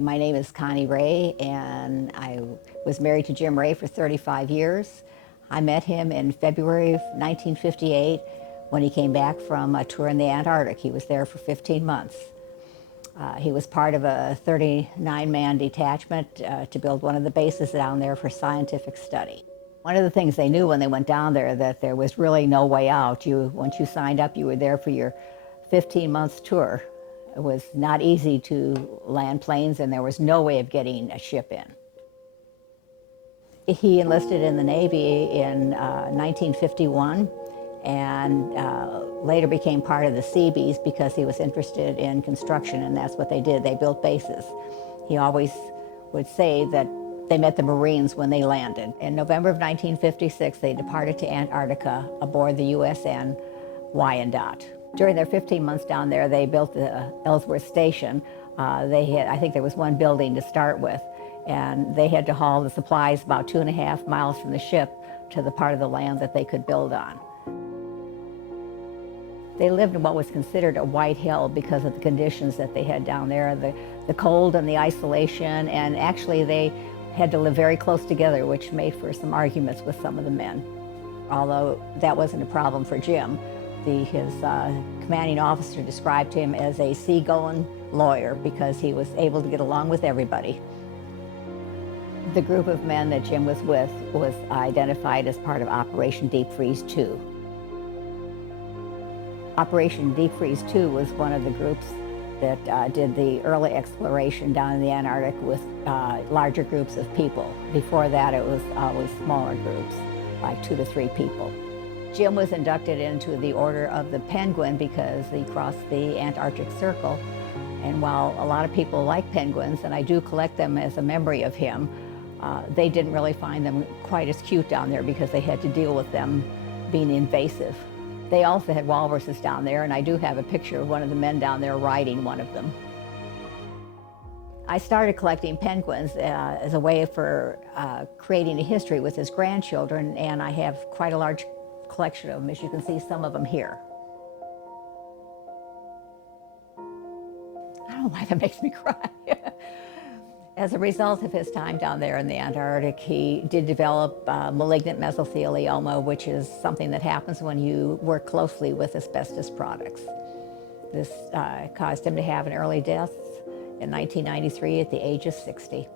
My name is Connie Ray, and I was married to Jim Ray for 35 years. I met him in February of 1958 when he came back from a tour in the Antarctic. He was there for 15 months. He was part of a 39-man detachment to build one of the bases down there for scientific study. One of the things they knew when they went down there, that there was really no way out. Once you signed up, you were there for your 15 months tour. It was not easy to land planes, and there was no way of getting a ship in. He enlisted in the Navy in 1951 and later became part of the Seabees because he was interested in construction, and that's what they did. They built bases. He always would say that they met the Marines when they landed. In November of 1956, they departed to Antarctica aboard the USN Wyandotte. During their 15 months down there, they built the Ellsworth Station. I think there was one building to start with, and they had to haul the supplies about 2.5 miles from the ship to the part of the land that they could build on. They lived in what was considered a white hell because of the conditions that they had down there, the cold and the isolation, and actually they had to live very close together, which made for some arguments with some of the men. Although that wasn't a problem for Jim, his commanding officer described him as a seagoing lawyer because he was able to get along with everybody. The group of men that Jim was with was identified as part of Operation Deep Freeze 2. Operation Deep Freeze 2 was one of the groups that did the early exploration down in the Antarctic with larger groups of people. Before that, it was always smaller groups, like 2 to 3 people. Jim was inducted into the Order of the Penguin because he crossed the Antarctic Circle. And while a lot of people like penguins, and I do collect them as a memory of him, they didn't really find them quite as cute down there because they had to deal with them being invasive. They also had walruses down there, and I do have a picture of one of the men down there riding one of them. I started collecting penguins as a way for creating a history with his grandchildren, and I have quite a large collection of them. As you can see, some of them here. I don't know why that makes me cry. As a result of his time down there in the Antarctic, he did develop malignant mesothelioma, which is something that happens when you work closely with asbestos products. This caused him to have an early death in 1993 at the age of 60.